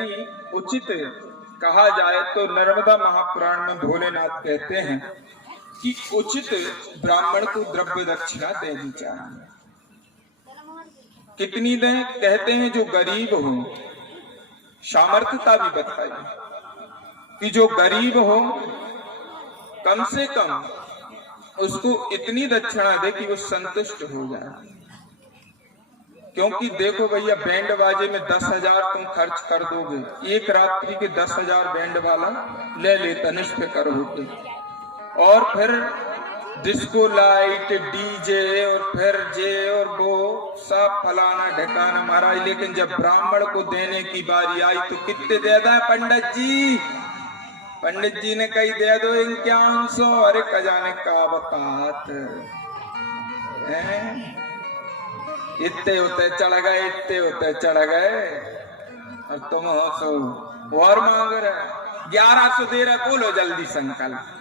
यदि उचित कहा जाए तो नर्मदा महापुराण में भोलेनाथ कहते हैं कि उचित ब्राह्मण को द्रव्य दक्षिणा देनी चाहिए। कितनी दें? कहते हैं जो गरीब हो, सामर्थ्यता भी बताई कि जो गरीब हो कम से कम उसको इतनी दक्षिणा दे कि वो संतुष्ट हो जाए। क्योंकि देखो भैया, बैंड बाजे में 10,000 तुम खर्च कर दोगे, एक रात्रि के 10,000 बैंड वाला ले लेता निष्फिक्र होके, और फिर डिस्को लाइट, डीजे और फिर जे और वो सब फलाना ढकाना महाराज। लेकिन जब ब्राह्मण को देने की बारी आई तो कितने दे दा पंडित जी? पंडित जी ने कही दे दो 5100। अरे खजाने का बतात इतने होते चढ़ गए, इतने होते चढ़ गए, और तुम हो और मांग रहे 1100 दे रहे। बोलो जल्दी संकल्प।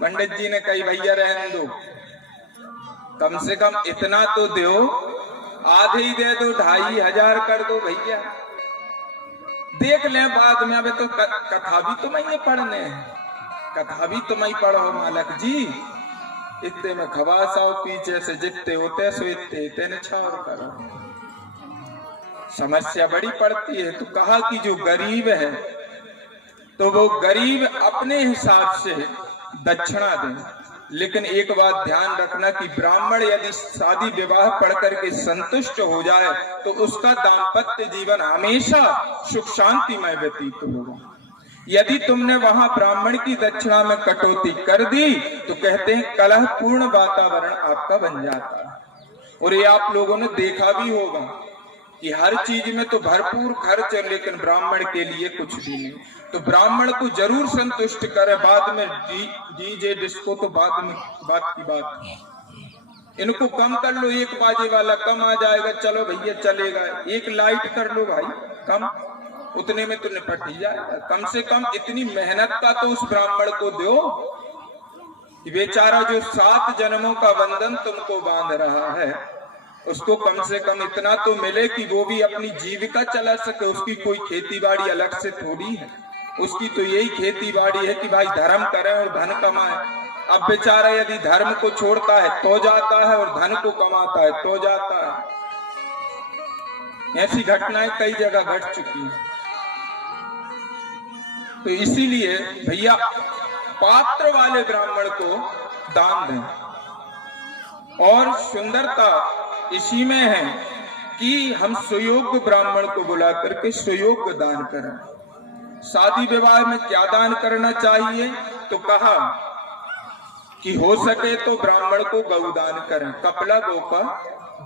पंडित जी ने कही भैया रहने दो, कम से कम इतना तो दो, आधे ही दे दो, 2500 कर दो भैया, देख लें बाद में। अबे तो कथा भी तुम्हें पढ़ने हैं, कथा भी तुम्हें पढ़ो मालक जी। इतने में खवास आओ पीछे से, जितने होते सो इतने छावर करो। समस्या बड़ी पड़ती है। तो कहा कि जो गरीब है तो वो गरीब अपने हिसाब से दक्षिणा दें। लेकिन एक बात ध्यान रखना कि ब्राह्मण यदि शादी विवाह पढ़ करके संतुष्ट हो जाए तो उसका दाम्पत्य जीवन हमेशा सुख शांतिमय व्यतीत होगा। यदि तुमने वहां ब्राह्मण की दक्षिणा में कटौती कर दी तो कहते हैं कलहपूर्ण वातावरण आपका बन जाता है। और ये आप लोगों ने देखा भी होगा कि हर चीज में तो भरपूर खर्च है, लेकिन ब्राह्मण के लिए कुछ भी नहीं। तो ब्राह्मण को जरूर संतुष्ट करे। बाद में डीजे डिस्को तो बाद में बात की बात। इनको कम कर लो, एक बाजे वाला कम आ जाएगा, चलो भैया चलेगा। एक लाइट कर लो भाई कम, उतने में तो निपट ही जाएगा। कम से कम इतनी मेहनत का तो उस ब्राह्मण को दो कि बेचारा जो 7 जन्मों का बंधन तुमको बांध रहा है, उसको कम से कम इतना तो मिले कि वो भी अपनी जीविका चला सके। उसकी कोई खेती बाड़ी अलग से थोड़ी है, उसकी तो यही खेती बाड़ी है कि भाई धर्म करे और धन कमाए। अब बेचारा यदि धर्म को छोड़ता है तो जाता है, और धन को कमाता है तो जाता है। ऐसी घटनाएं कई जगह घट चुकी हैं। तो इसीलिए भैया पात्र वाले ब्राह्मण को दान दें। और सुंदरता इसी में है कि हम सुयोग्य ब्राह्मण को बुला करके सुयोग्य दान करें। शादी विवाह में क्या दान करना चाहिए? तो कहा कि हो सके तो ब्राह्मण को गौदान करें, कपला गौ का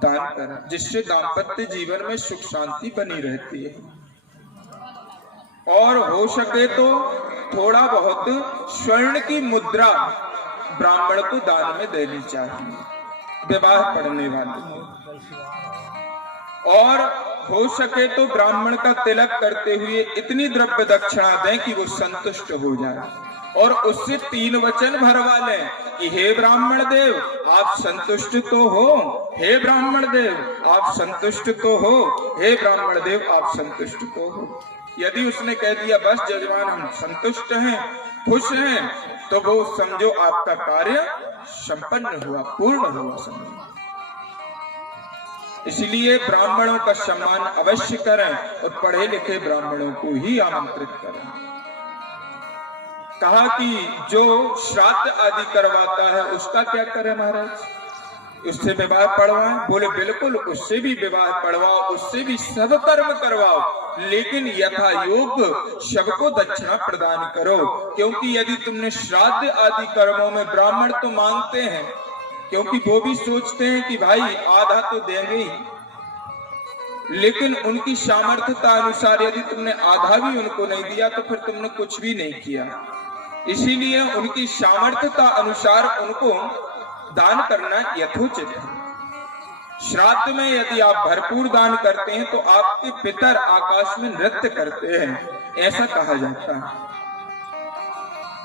दान करें, जिससे दाम्पत्य जीवन में सुख शांति बनी रहती है। और हो सके तो थोड़ा बहुत स्वर्ण की मुद्रा ब्राह्मण को दान में देनी चाहिए, विवाह पढ़ने वाले। और हो सके तो ब्राह्मण का तिलक करते हुए इतनी द्रव्य दक्षिणा दें कि वो संतुष्ट हो जाए, और उससे 3 वचन भरवा लें कि हे ब्राह्मण देव आप संतुष्ट तो हो, हे ब्राह्मण देव आप संतुष्ट तो हो, हे ब्राह्मण देव आप संतुष्ट तो हो। यदि उसने कह दिया बस जजमान हम संतुष्ट हैं, खुश हैं, तो वो समझो आपका कार्य संपन्न हुआ, पूर्ण हुआ समझो। इसलिए ब्राह्मणों का सम्मान अवश्य करें और पढ़े लिखे ब्राह्मणों को ही आमंत्रित करें। कहा कि जो श्राद्ध आदि करवाता है उसका क्या करें महाराज? उससे विवाह पढ़वाएं? बोले बिल्कुल, उससे भी विवाह पढ़वाओ, उससे भी सब कर्म करवाओ, लेकिन यथा योग सबको दक्षिणा प्रदान करो। क्योंकि यदि तुमने श्राद्ध आदि कर्मों में ब्राह्मण तो मांगते हैं, क्योंकि वो भी सोचते हैं कि भाई आधा तो देंगे ही, लेकिन उनकी सामर्थ्यता अनुसार यदि तुमने आधा भी उनको नहीं दिया तो फिर तुमने कुछ भी नहीं किया। इसीलिए उनकी सामर्थ्यता अनुसार उनको दान करना यथोचित है। श्राद्ध में यदि आप भरपूर दान करते हैं तो आपके पितर आकाश में नृत्य करते हैं, ऐसा कहा जाता है।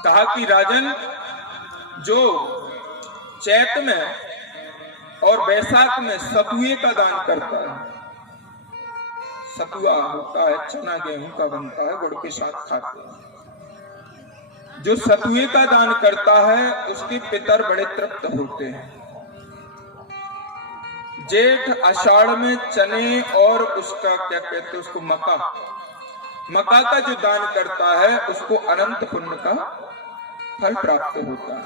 कहा कि राजन जो चैत में और बैसाख में सतुए का दान करता है, सतुआ होता है, चना गेहूं का बनता है, गुड़ के साथ खाते हैं। जो सतुए का दान करता है उसके पितर बड़े तृप्त होते हैं। जेठ आषाढ़ में चने और उसका क्या कहते हैं उसको मका का जो दान करता है उसको अनंत पुण्य का फल प्राप्त होता है।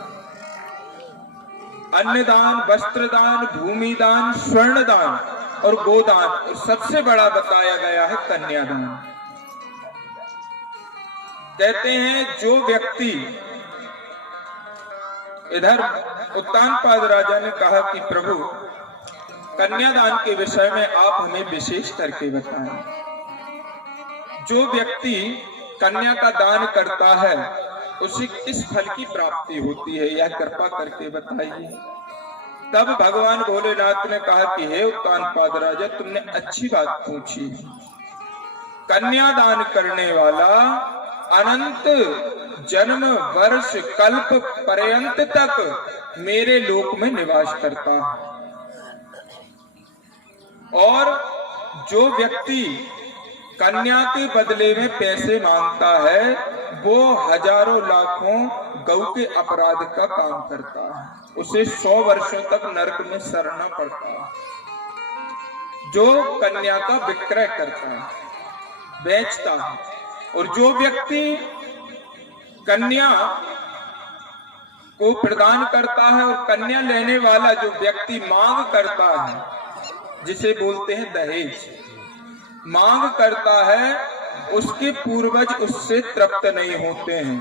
अन्नदान, वस्त्रदान, भूमि दान, स्वर्ण दान और गोदान, और सबसे बड़ा बताया गया है कन्यादान। कहते हैं जो व्यक्ति, इधर उत्तानपाद राजा ने कहा कि प्रभु कन्यादान के विषय में आप हमें विशेष करके बताएं। जो व्यक्ति कन्या का दान करता है उसे किस फल की प्राप्ति होती है, यह कृपा करके बताइए। तब भगवान भोलेनाथ ने कहा कि हे उत्तानपाद राजा, तुमने अच्छी बात पूछी। कन्यादान करने वाला अनंत जन्म वर्ष कल्प पर्यंत तक मेरे लोक में निवास करता है, और जो व्यक्ति कन्या के बदले में पैसे मांगता है वो हजारों लाखों गौ के अपराध का काम करता है, उसे 100 वर्षों तक नरक में सड़ना पड़ता है। जो कन्या का विक्रय करता है, बेचता है, और जो व्यक्ति कन्या को प्रदान करता है और कन्या लेने वाला जो व्यक्ति मांग करता है, जिसे बोलते हैं दहेज, मांग करता है, उसके पूर्वज उससे तृप्त नहीं होते हैं,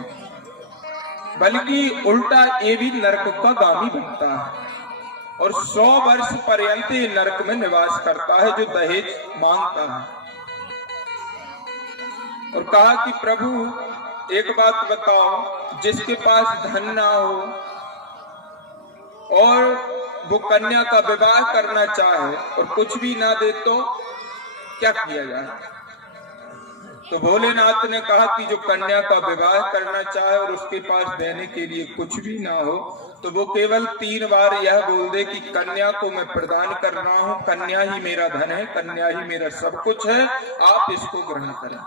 बल्कि उल्टा ये भी नरक का गामी बनता है और 100 वर्ष पर्यंत नरक में निवास करता है जो दहेज मांगता है। और कहा कि प्रभु एक बात बताओ, जिसके पास धन ना हो और वो कन्या का विवाह करना चाहे और कुछ भी ना दे तो क्या किया जाए? तो भोलेनाथ ने कहा कि जो कन्या का विवाह करना चाहे और उसके पास देने के लिए कुछ भी ना हो तो वो केवल 3 बार यह बोल दे कि कन्या को मैं प्रदान कर रहा हूं, कन्या ही मेरा धन है, कन्या ही मेरा सब कुछ है, आप इसको ग्रहण करें।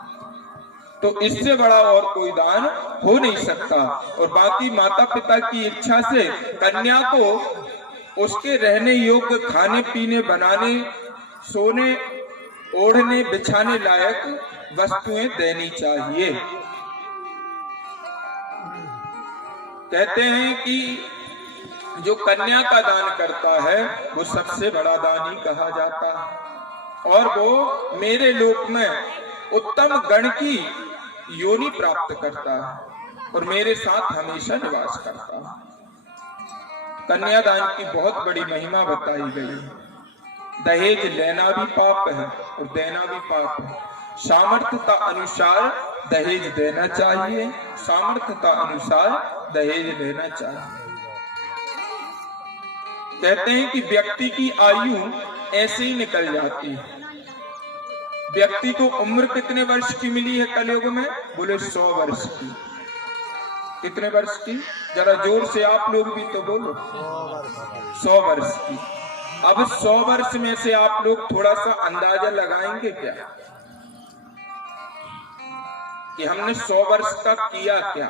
तो इससे बड़ा और कोई दान हो नहीं सकता। और बाकी माता पिता की इच्छा से कन्या को उसके रहने योग्य, खाने पीने, बनाने, सोने, ओढ़ने, बिछाने लायक वस्तुएं देनी चाहिए। कहते हैं कि जो कन्या का दान करता है वो सबसे बड़ा दानी कहा जाता है, और वो मेरे लोक में उत्तम गण की योनि प्राप्त करता है और मेरे साथ हमेशा निवास करता है। कन्यादान की बहुत बड़ी महिमा बताई गई है। दहेज लेना भी पाप है और देना भी पाप है। सामर्थ्यता अनुसार दहेज देना चाहिए, सामर्थ्यता अनुसार दहेज लेना चाहिए। कहते हैं कि व्यक्ति की आयु ऐसे ही निकल जाती है। व्यक्ति को उम्र कितने वर्ष की मिली है कलयुग में? बोले 100 वर्ष की। कितने वर्ष की? जरा जोर से आप लोग भी तो बोलो। 100 वर्ष की। अब 100 वर्ष में से आप लोग थोड़ा सा अंदाजा लगाएंगे क्या कि हमने 100 वर्ष का किया क्या?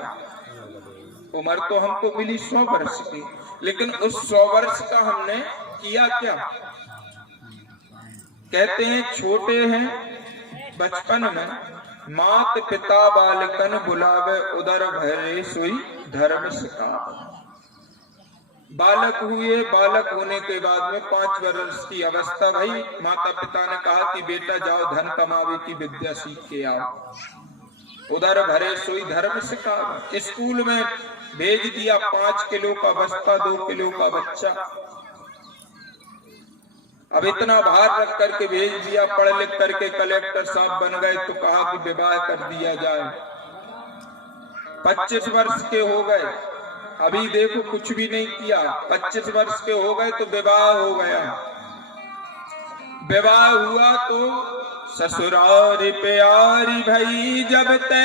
उम्र तो हमको मिली 100 वर्ष की, लेकिन उस 100 वर्ष का हमने किया क्या? कहते हैं छोटे हैं बचपन में मात पिता बालकन बुलावे उदर भरे सोई धर्म सिखावे। बालक हुए, बालक होने के बाद में 5 वर्ष की अवस्था भई, माता पिता ने कहा कि बेटा जाओ धन कमावे की विद्या सीख के आओ। उधर भरे सोई धर्म सिखावे। स्कूल में भेज दिया, 5 किलो का बस्ता, 2 किलो का बच्चा। अब इतना भार रख करके भेज दिया, पढ़ लिख करके कलेक्टर साहब बन गए तो कहा कि विवाह कर दिया जाए। 25 वर्ष के हो गए, अभी देखो कुछ भी नहीं किया। 25 वर्ष के हो गए तो विवाह हो गया। विवाह हुआ तो ससुरारी प्यारी भई जब ते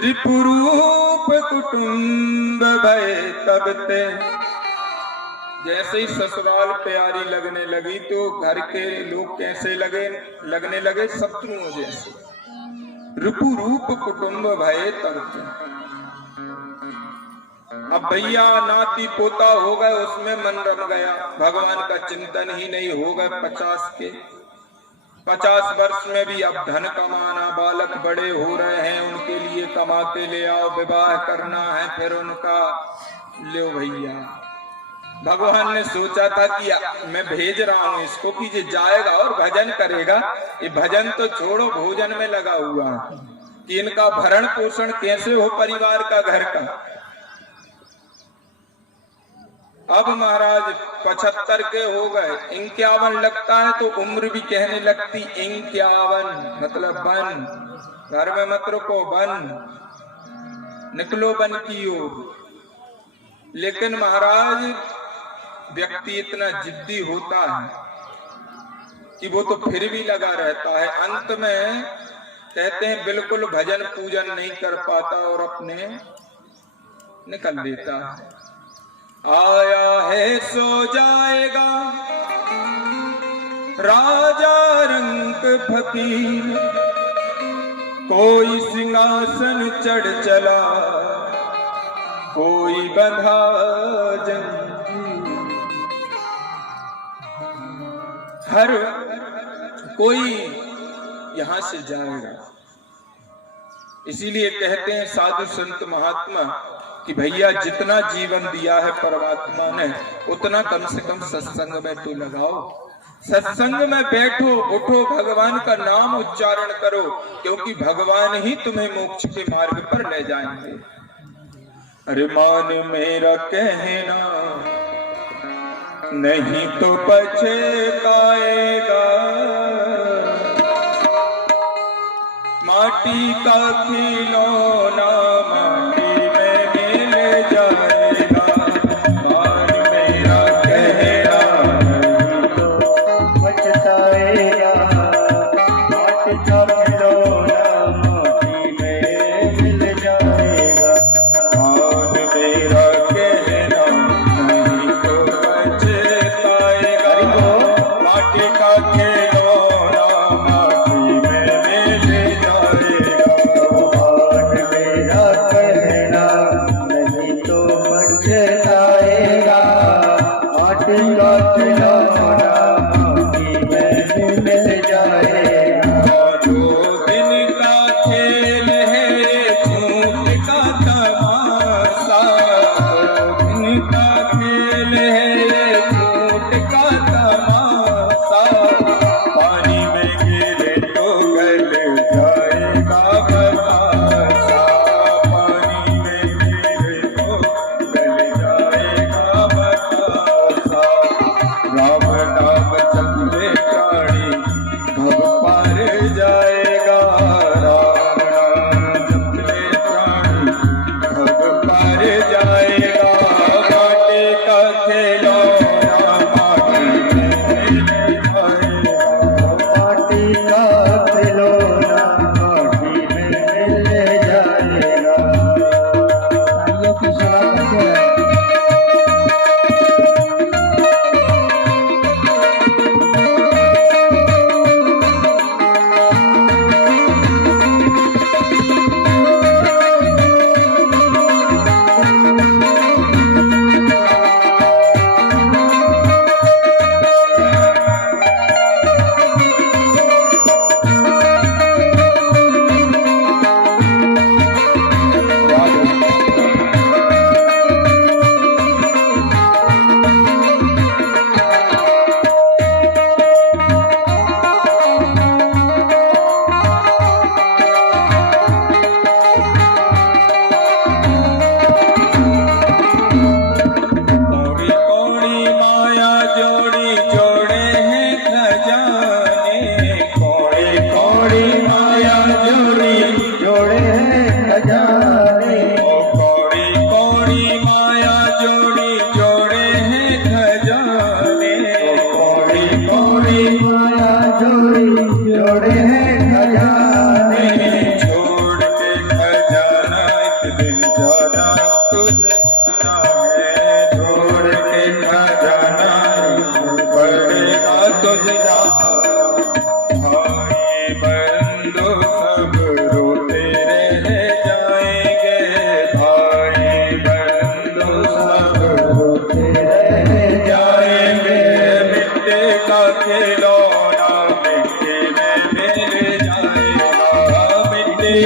रिपुरूप कुटुंब भय तब ते जैसे ही ससुराल प्यारी लगने लगी तो घर के लोग कैसे लगने लगे, शत्रुओं जैसे। रिपु रूप कुटुंब भये तरते। अब भैया नाती पोता हो गए, उसमें मन रम गया, भगवान का चिंतन ही नहीं। हो गए 50 वर्ष में भी अब धन कमाना, बालक बड़े हो रहे हैं, उनके लिए कमा के ले आओ, विवाह करना है, फिर उनका लो भैया। भगवान ने सोचा था कि मैं भेज रहा हूं इसको कि ये जाएगा और भजन करेगा। ये भजन तो छोड़ो, भोजन में लगा हुआ कि इनका भरण पोषण कैसे हो, परिवार का, घर का। अब महाराज 75 के हो गए, 51 लगता है तो उम्र भी कहने लगती 51, मतलब बन, घर में मत रुको, बन निकलो बन की ओर। लेकिन महाराज व्यक्ति इतना जिद्दी होता है कि वो तो फिर भी लगा रहता है। अंत में कहते हैं बिल्कुल भजन पूजन नहीं कर पाता और अपने निकल लेता है। आया है सो जाएगा राजा रंग फकीर, कोई सिंहासन चढ़ चला, कोई बंधा जंजीर। हर कोई यहां से जाएगा। इसीलिए कहते हैं साधु संत महात्मा कि भैया जितना जीवन दिया है परमात्मा ने, उतना कम से कम सत्संग में तो लगाओ। सत्संग में बैठो, उठो, भगवान का नाम उच्चारण करो, क्योंकि भगवान ही तुम्हें मोक्ष के मार्ग पर ले जाएंगे। अरे मान मेरा कहना, नहीं तो पछताएगा, माटी का खिलौना माटी में मिल जाएगा। मान मेरा कहना, नहीं तो पछताएगा, माटी का खिलौना माटी में मिल जाएगा। मान मेरा कहना, नहीं तो पछताएगा, माटी का खिलौना माटी में मिल जाएगा। मान मेरा कहना,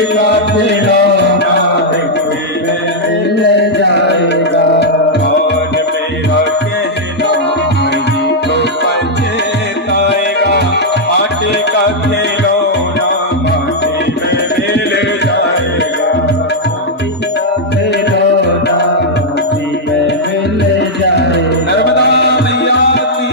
का खिलौना मिट्टी में मिल जाएगा। मान मेरा कहना नहीं तो पछताएगा, आटे का खिलौना माटी में मिल जाएगा। खिलौना माटी में मिल जाएगा। नर्मदा मैया की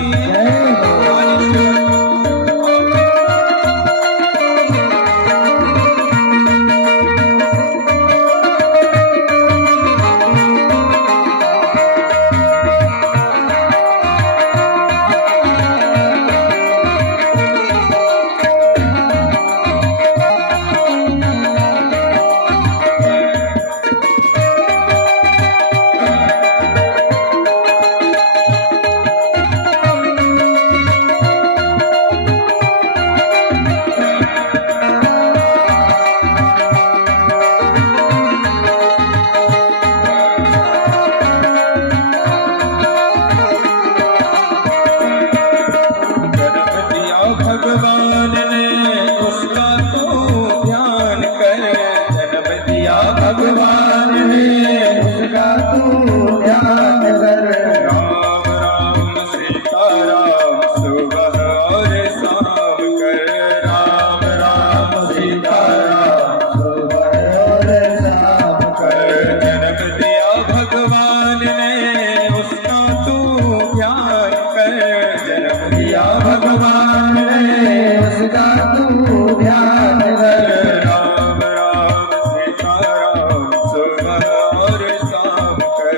भगवान ने उसका तो ध्यान कर, जन्म दिया भगवान ने उसका तो ध्यान कर। राम राम सीता राम सुबह और शाम कर, राम राम सीता राम सुबह और शाम कर। जन्म दिया भगवान ने उसका तो ध्यान कर, जन्म दिया भगवान उसका तू ध्यान कर। राम राम सीता राम सुबह और शाम कर,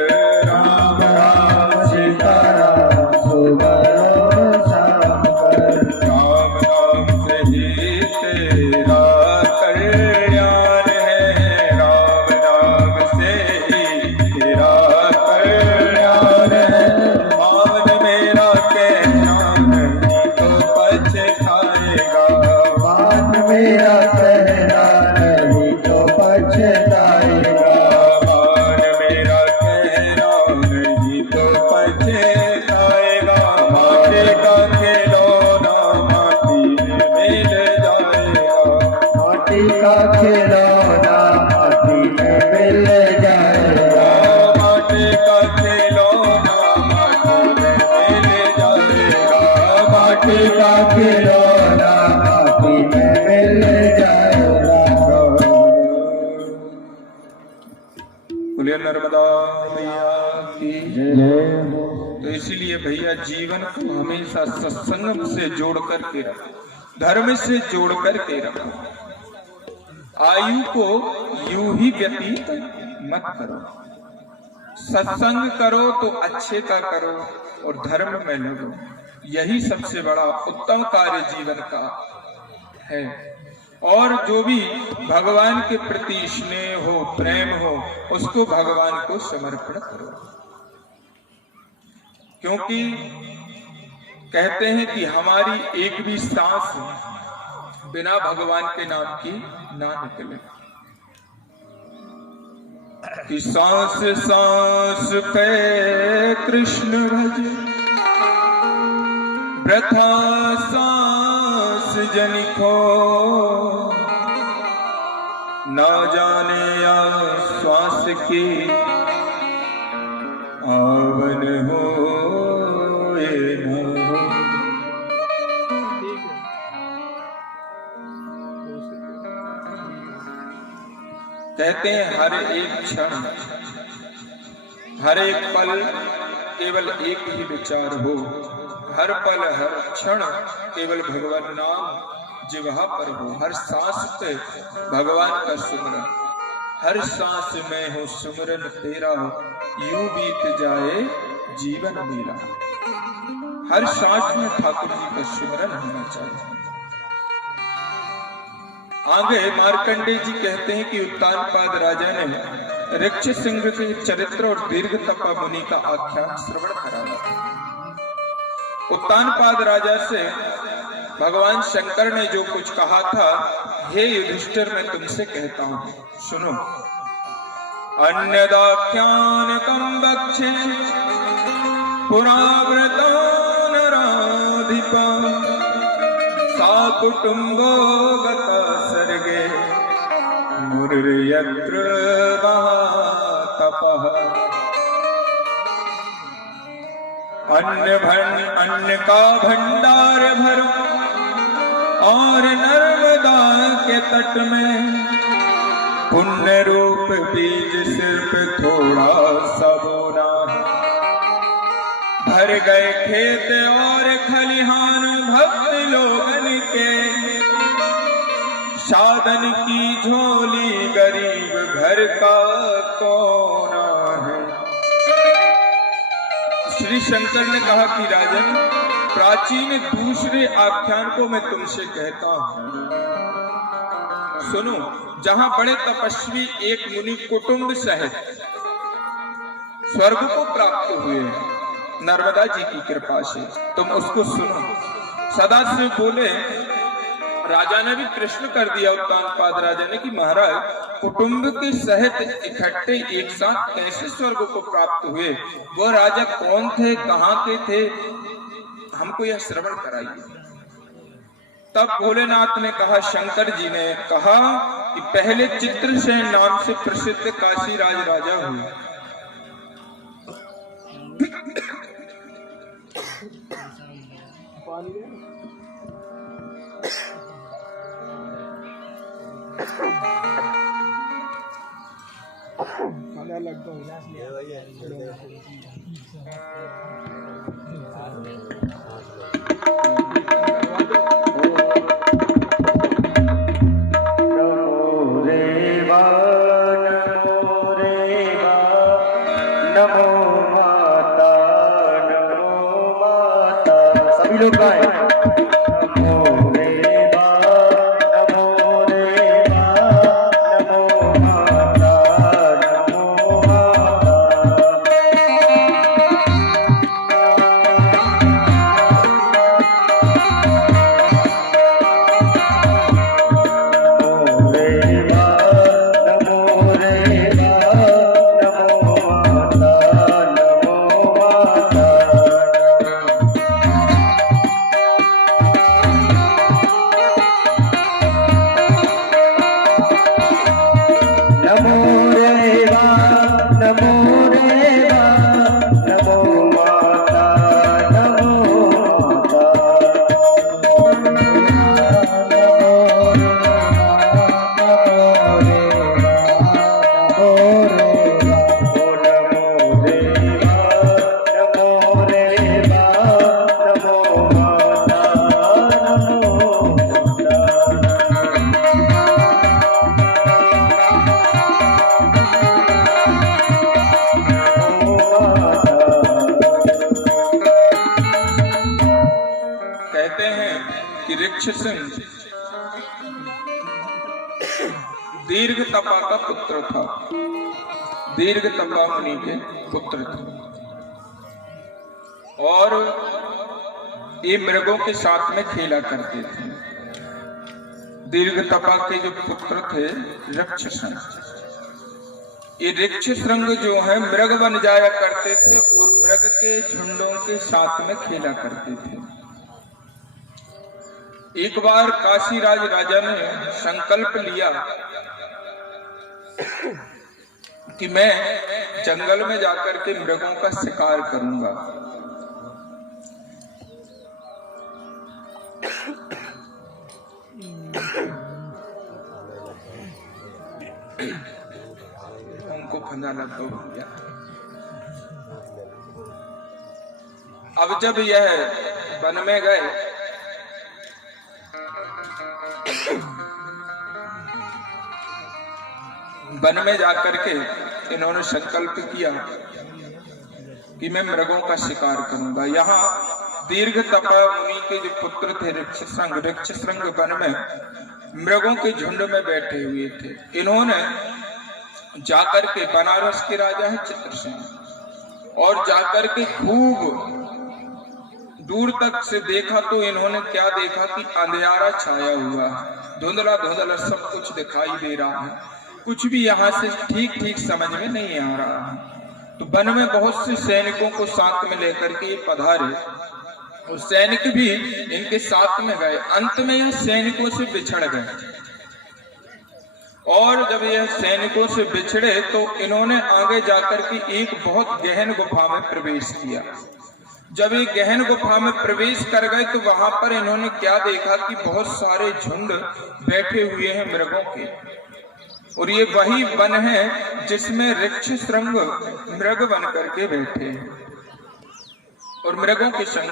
राम राम सीता राम सुबह और शाम कर। राम नाम से ही तेरा कल्याण है, राम नाम से ही तेरा कल्याण है। मान मेरा कहना नहीं तो पछताएगा, मान मेरा कहना नहीं तो पछताएगा। मान मेरा कहना नहीं तो पछताएगा। माटी का खिलौना माटी में मिल जाएगा, माटी का खिलौना माटी में मिल जाएगा। माटी का खिलौना माटी में मिल जाएगा, माटी का खिलौना माटी में मिल जाएगा। बोलिए नर्मदा मैया की जय। तो इसीलिए भैया जीवन को हमेशा सत्संग से जोड़ करके रखो, धर्म से जोड़ करके रखो। आयु को यूं ही व्यतीत मत करो, सत्संग करो तो अच्छे का करो और धर्म में लगो। यही सबसे बड़ा उत्तम कार्य जीवन का है। और जो भी भगवान के प्रति स्नेह हो, प्रेम हो, उसको भगवान को समर्पण करो। क्योंकि कहते हैं कि हमारी एक भी सांस बिना भगवान के नाम की ना निकले। कि सांस सांस पे कृष्ण भज, वृथा सांस जनिको। ना जाने या श्वास की आवन हो न हो। कहते हैं हर एक क्षण, हर एक पल केवल एक ही विचार हो। हर पल हर क्षण केवल भगवान नाम जिह्वा पर हो। हर सांस पे भगवान का सुमरन, हर सांस में हो सुमरन तेरा, यूं बीत जाए जीवन मेरा। हर सांस में ठाकुर जी का सुमरन होना चाहिए। आगे मार्कंडेय जी कहते हैं कि उत्तानपाद राजा ने ऋक्ष सिंह के चरित्र और दीर्घ तपा मुनि का आख्यान श्रवण कराया। उत्तानपाद राजा से भगवान शंकर ने जो कुछ कहा था, हे युधिष्ठिर मैं तुमसे कहता हूं, सुनो। अन्यदाख्यानकं वक्षे पुराव्रतो नराधिपा, सा कुटुम्बो गता सर्गे पुनर्यत्र महातपः अन्न का भंडार भरो और नर्मदा के तट में पुण्य रूप बीज सिर्फ थोड़ा सा बोना भर गए खेत और खलिहान भक्त लोगन के साधन की झोली गरीब घर का कोना है। श्री शंकर ने कहा कि राजन, प्राचीन दूसरे आख्यान को मैं तुमसे कहता हूं, सुनो। जहां बड़े तपस्वी एक मुनि कुटुंब सहित स्वर्ग को प्राप्त हुए नर्मदा जी की कृपा से, तुम उसको सुनो। सदाशिव बोले, राजा ने भी प्रश्न कर दिया, उत्तानपाद राजा ने, कि महाराज कुटुंब के सहित इकट्ठे एक साथ कैसे स्वर्ग को प्राप्त हुए? वो राजा कौन थे, कहाँ के थे, हमको यह श्रवण कराइए। तब भोलेनाथ ने कहा, शंकर जी ने कहा कि पहले चित्रसेन नाम से प्रसिद्ध काशी राज राजा हुए। सभी लोग गाएं। दीर्घ तपा का पुत्र था, दीर्घ तपा मुनि के पुत्र थे, और ये मृगों के साथ में खेला करते थे। दीर्घ तपा के जो पुत्र थे रक्षसंग, ये रक्षसंग जो है मृग बन जाया करते थे और मृग के झुंडों के साथ में खेला करते थे। एक बार काशीराज राजा ने संकल्प लिया कि मैं जंगल में जाकर के मृगों का शिकार करूंगा। उनको फंदा लग गया। अब जब यह वन में गए वन में जाकर के इन्होंने संकल्प किया कि मैं मृगों का शिकार करूंगा। यहाँ दीर्घ तपा मुनि के जो पुत्र थे ऋक्षशृंग वन में मृगों के झुंड में बैठे हुए थे। इन्होंने जाकर के, बनारस के राजा है चित्रसेन, और जाकर के खूब दूर तक से देखा तो इन्होंने क्या देखा कि अंधियारा छाया हुआ, धुंधला धुंधला सब कुछ दिखाई दे रहा है, कुछ भी यहाँ से ठीक ठीक समझ में नहीं आ रहा है। तो वन में बहुत से सैनिकों को साथ में लेकर के ये पधारे और सैनिक भी इनके साथ में गए। अंत में यह सैनिकों से बिछड़ गए और जब यह सैनिकों से बिछड़े तो इन्होंने आगे जाकर के एक बहुत गहन गुफा में प्रवेश किया। जब एक गहन गुफा में प्रवेश कर गए तो वहां पर इन्होंने क्या देखा कि बहुत सारे झुंड बैठे हुए हैं मृगों के, और ये वही वन है जिसमें ऋक्षशृंग मृग बन करके बैठे हैं और मृगों के संग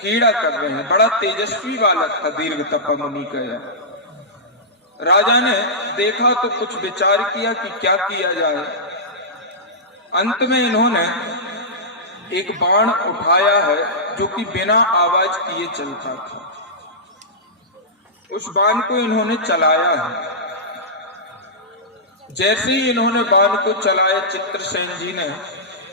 क्रीड़ा कर रहे हैं। बड़ा तेजस्वी बालक था दीर्घ तपमुनि का। राजा ने देखा तो कुछ विचार किया कि क्या किया जाए। अंत में इन्होंने एक बाण उठाया है जो कि बिना आवाज किए चलता था। उस बाण को इन्होंने चलाया है। जैसे ही इन्होंने बाण को चलाया चित्रसेन जी ने,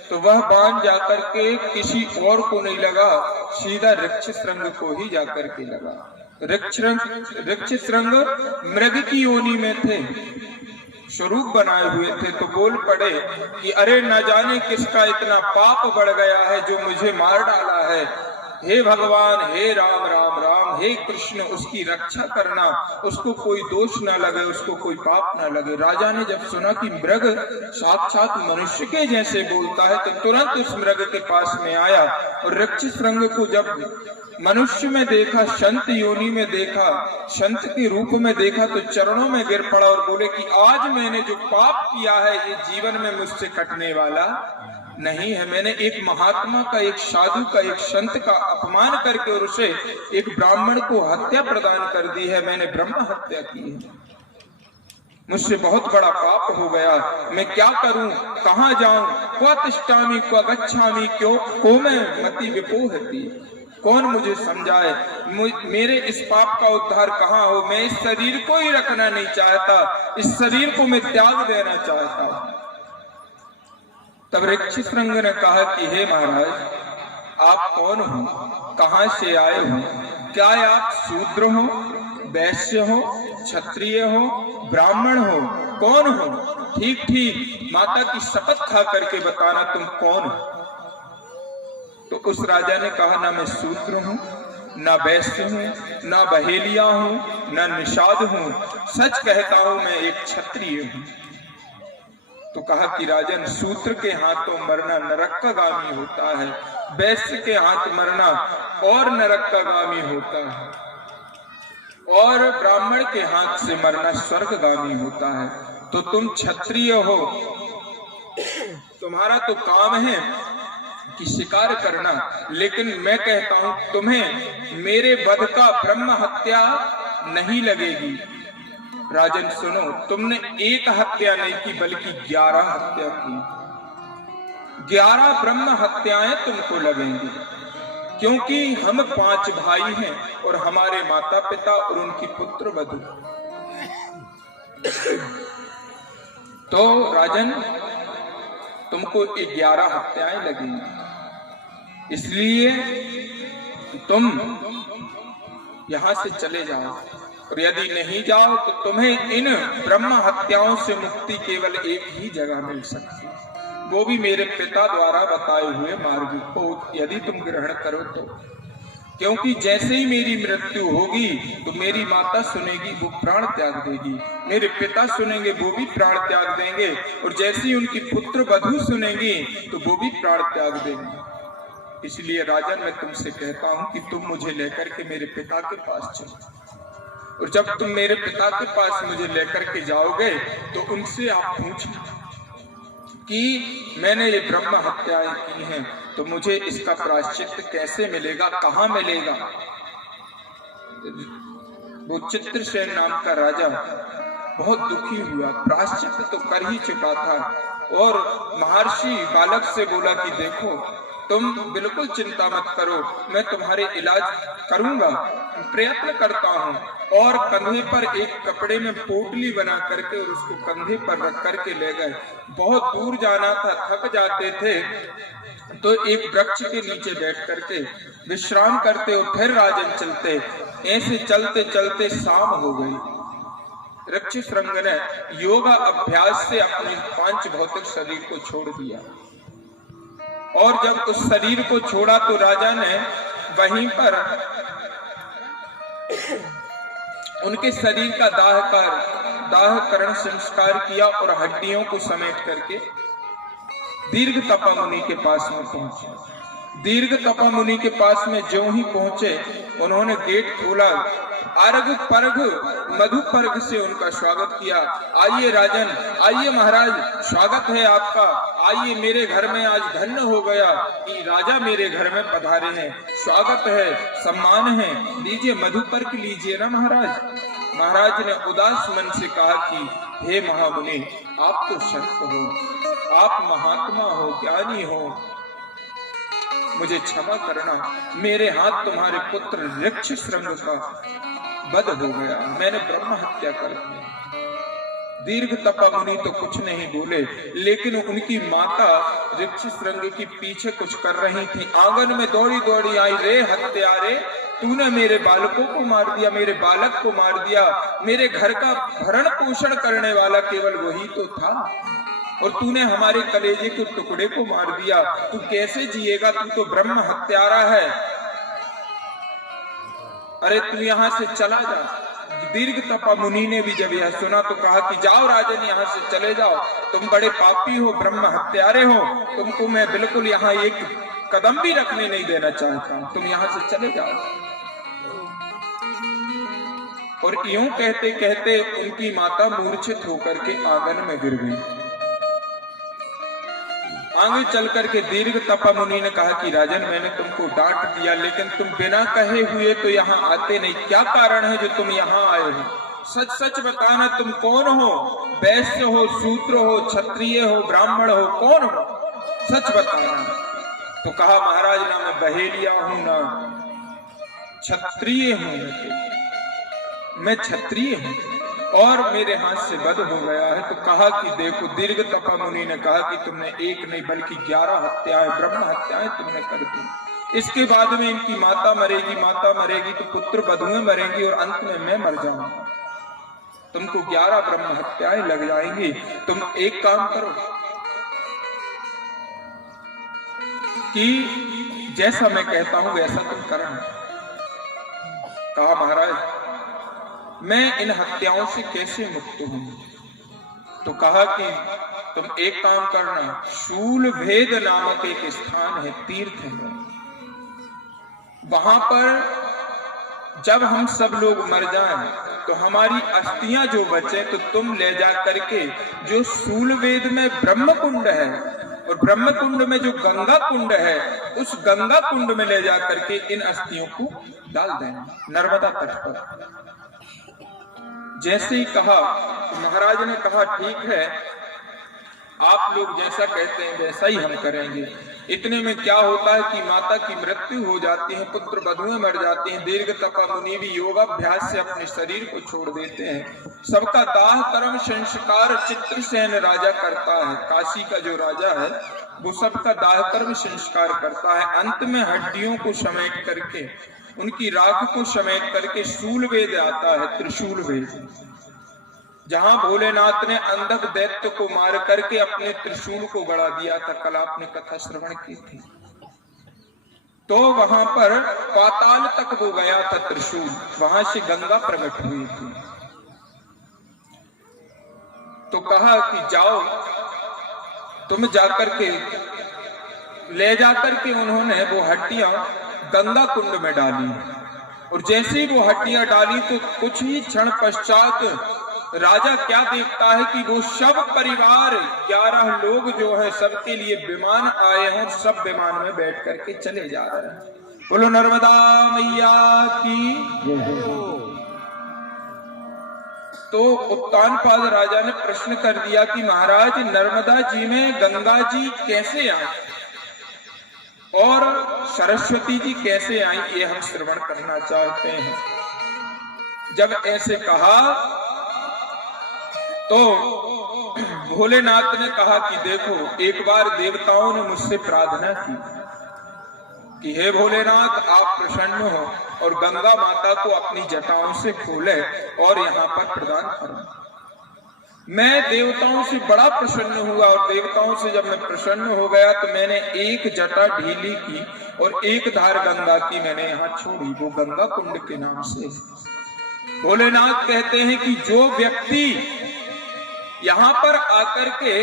तो वह बाण जाकर के किसी और को नहीं लगा, सीधा ऋक्षशृंग को ही जाकर के लगा। ऋक्षशृंग मृग की योनि में थे, स्वरूप बनाए हुए थे, तो बोल पड़े कि अरे न जाने किसका इतना पाप बढ़ गया है जो मुझे मार डाला है। हे भगवान, हे राम राम राम, हे कृष्ण, उसकी रक्षा करना, उसको कोई दोष ना लगे, उसको कोई पाप ना लगे। राजा ने जब सुना कि मृग साक्षात मनुष्य के जैसे बोलता है तो तुरंत उस मृग के पास में आया और ऋक्षशृंग को जब मनुष्य में देखा, संत योनि में देखा, संत के रूप में देखा, तो चरणों में गिर पड़ा और बोले कि आज मैंने जो पाप किया है ये जीवन में मुझसे कटने वाला नहीं है। मैंने एक महात्मा का, एक साधु का, एक संत का अपमान करके और उसे एक ब्राह्मण को हत्या प्रदान कर दी है। मैंने ब्रह्म हत्या की है। मुझसे बहुत बड़ा पाप हो गया। मैं क्या करूं, कहां जाऊं? क्व तिष्ठामि क्व गच्छामि, क्यों को मैं मति विपोहति, कौन मुझे समझाए? मेरे इस पाप का उद्धार कहाँ हो? मैं इस शरीर को ही रखना नहीं चाहता, इस शरीर को मैं त्याग देना चाहता हूं। तब ऋक्षशृंग ने कहा कि हे महाराज, आप कौन हो, कहां से आए हो? क्या आप शूद्र हो, वैश्य हो, क्षत्रिय हो, ब्राह्मण हो, कौन हो? ठीक ठीक माता की शपथ खा करके बताना तुम कौन हो। तो उस राजा ने कहा, ना मैं शूद्र हूं, ना वैश्य हूं, ना बहेलिया हूं, ना निषाद हूं, सच कहता हूं मैं एक क्षत्रिय हूं। तो कहा कि राजन, शूद्र के हाथों मरना नरक का गामी होता है, वैश्य के हाथ मरना और नरक का गामी होता है, और ब्राह्मण के हाथ से मरना स्वर्गगामी होता है। तो तुम क्षत्रिय हो, तुम्हारा तो काम है कि शिकार करना, लेकिन मैं कहता हूं तुम्हें मेरे वध का ब्रह्म हत्या नहीं लगेगी। राजन सुनो, तुमने एक हत्या नहीं की बल्कि 11 हत्या की। 11 ब्रह्म हत्याएं तुमको लगेंगी, क्योंकि हम 5 भाई हैं और हमारे माता पिता और उनकी पुत्र वधु। तो राजन, तुमको 11 हत्याएं लगेंगी, इसलिए तुम यहां से चले जाओ, और यदि नहीं जाओ तो तुम्हें इन ब्रह्म हत्याओं से मुक्ति केवल एक ही जगह मिल सकती है, वो भी मेरे पिता द्वारा बताए हुए मार्ग को यदि तुम ग्रहण करो तो। क्योंकि जैसे ही मेरी मृत्यु होगी तो मेरी माता सुनेगी, वो प्राण त्याग देगी, मेरे पिता सुनेंगे, वो भी प्राण त्याग देंगे, और जैसे ही उनकी पुत्र वधु सुनेंगी तो वो भी प्राण त्याग देंगे। इसलिए राजन, मैं तुमसे कहता हूं कि तुम मुझे लेकर के मेरे पिता के पास चलो, और जब तुम मेरे पिता के पास मुझे लेकर के जाओगे तो उनसे आप पूछना कि मैंने ये ब्रह्म हत्याएं की हैं, तो मुझे इसका प्रायश्चित कैसे मिलेगा, कहाँ मिलेगा? वो चित्रसेन नाम का राजा बहुत दुखी हुआ, प्रायश्चित तो कर ही चुका था, और महर्षि बालक से बोला कि देखो, तुम बिल्कुल चिंता मत करो, मैं तुम्हारे इलाज करूंगा, प्रयत्न करता हूं। और कंधे पर एक कपड़े में पोटली बना करके और उसको कंधे पर रख करके ले गए। बहुत दूर जाना था, थक जाते थे, तो एक वृक्ष के नीचे बैठ करके विश्राम करते और फिर राजन चलते। ऐसे चलते चलते शाम हो गई। ऋक्षशृंग ने योगा अभ्यास से अपने 5 भौतिक शरीर को छोड़ दिया, और जब उस शरीर को छोड़ा तो राजा ने वहीं पर उनके शरीर का दाह कर दाह करण संस्कार किया और हड्डियों को समेट करके दीर्घ तपा मुनि के पास में पहुंचे। दीर्घ तपा मुनि के पास में जो ही पहुंचे, उन्होंने गेट खोला, अर्घ पर्घ मधु पर्घ से उनका स्वागत किया। आइए राजन, आइए महाराज, स्वागत है आपका, आइए मेरे घर में, आज धन्य हो गया कि राजा मेरे घर में पधारे हैं, स्वागत है, सम्मान है, लीजिए मधु पर्घ लीजिए ना महाराज। महाराज ने उदास मन से कहा कि हे महामुनि, आप तो संत हो, आप महात्मा हो, ज्ञानी हो, मुझे क्षमा करना, मेरे हाथ तुम्हारे पुत्र ऋक्ष श्रृंग का वध हो गया, मैंने ब्रह्म हत्या कर दी। दीर्घ तपा मुनि तो कुछ नहीं बोले, लेकिन उनकी माता ऋक्ष श्रृंग की पीछे कुछ कर रही थी। आंगन में दौड़ी दौड़ी आई, रे हत्यारे, तूने मेरे बालकों को मार दिया, मेरे बालक को मार दिया, मेरे घर का भरण पोषण करने वाला केवल वही तो था, और तूने हमारे कलेजे के टुकड़े को मार दिया, तू कैसे जिएगा, तू तो ब्रह्म हत्यारा है, अरे तू यहाँ से चला जा। दीर्घ तपा मुनि ने भी जब यह सुना तो कहा कि जाओ राजन, यहाँ से चले जाओ, तुम बड़े पापी हो, ब्रह्म हत्यारे हो, तुमको मैं बिल्कुल यहाँ एक कदम भी रखने नहीं देना चाहता, तुम यहाँ से चले जाओ। और यूं कहते कहते उनकी माता मूर्छित होकर के आंगन में गिर गई। आगे चल करके दीर्घ तपा मुनि ने कहा कि राजन, मैंने तुमको डांट दिया, लेकिन तुम बिना कहे हुए तो यहाँ आते नहीं, क्या कारण है जो तुम यहाँ आए हो? सच सच बताना, तुम कौन हो? वैश्य हो, शूद्र हो, क्षत्रिय हो, ब्राह्मण हो, कौन हो? सच बताना। तो कहा महाराज, ना मैं बहेलिया हूं, ना क्षत्रिय हूं, मैं क्षत्रिय हूं और मेरे हाथ से वध हो गया है। तो कहा कि देखो, दीर्घ तपा मुनि ने कहा कि तुमने एक नहीं बल्कि 11 हत्याएं, ब्रह्म हत्याएं तुमने कर दी। इसके बाद में इनकी माता मरेगी, माता मरेगी तो पुत्र बधुएं मरेंगी और अंत में मैं मर जाऊंगा। तुमको 11 ब्रह्म हत्याएं लग जाएंगी। तुम एक काम करो कि जैसा मैं कहता हूं वैसा तुम करना। कहा महाराज, मैं इन हत्याओं से कैसे मुक्त हूं? तो कहा कि तुम एक काम करना, शूल भेद नामक एक स्थान है, तीर्थ है, वहां पर जब हम सब लोग मर जाएं तो हमारी अस्थियां जो बचे तो तुम ले जा करके, जो शूल वेद में ब्रह्म कुंड है और ब्रह्म कुंड में जो गंगा कुंड है, उस गंगा कुंड में ले जा करके इन अस्थियों को डाल देना, नर्मदा तट पर। जैसे ही कहा तो महाराज ने कहा ठीक है, आप लोग जैसा कहते हैं वैसा ही हम करेंगे। इतने में क्या होता है कि माता की मृत्यु हो जाती है, पुत्र बधुएं मर जाती हैं। दीर्घ तपा मुनि भी योगाभ्यास से अपने शरीर को छोड़ देते हैं। सबका दाह कर्म संस्कार चित्रसेन राजा करता है, काशी का जो राजा है वो सबका दाह कर्म संस्कार करता है। अंत में हड्डियों को समेट करके, उनकी राख को समेट करके शूल वेद आता है, त्रिशूल वेद, जहां भोलेनाथ ने अंधक दैत्य को मार करके अपने त्रिशूल को गड़ा दिया था। कल आपने कथा श्रवण की थी। तो वहां पर पाताल तक वो गया था त्रिशूल, वहां से गंगा प्रकट हुई थी। तो कहा कि जाओ तुम जाकर के ले जाकर के, उन्होंने वो हड्डियां गंगा कुंड में डाली और जैसे ही वो हड्डियां डाली तो कुछ ही क्षण पश्चात राजा क्या देखता है कि वो सब परिवार 11 लोग जो है सबके लिए विमान आए हैं, सब विमान में बैठ करके चले जा रहे हैं। बोलो नर्मदा मैया की। तो उत्तानपाद राजा ने प्रश्न कर दिया कि महाराज, नर्मदा जी में गंगा जी कैसे आए और सरस्वती जी कैसे आई, ये हम श्रवण करना चाहते हैं। जब ऐसे कहा तो भोलेनाथ ने कहा कि देखो, एक बार देवताओं ने मुझसे प्रार्थना की कि हे भोलेनाथ, आप प्रसन्न हो और गंगा माता को अपनी जटाओं से खोले और यहाँ पर प्रदान करो। मैं देवताओं से बड़ा प्रसन्न हुआ और देवताओं से जब मैं प्रसन्न हो गया तो मैंने एक जटा ढीली की और एक धार गंगा की मैंने यहाँ छोड़ी, वो गंगा कुंड के नाम से। भोलेनाथ कहते हैं कि जो व्यक्ति यहाँ पर आकर के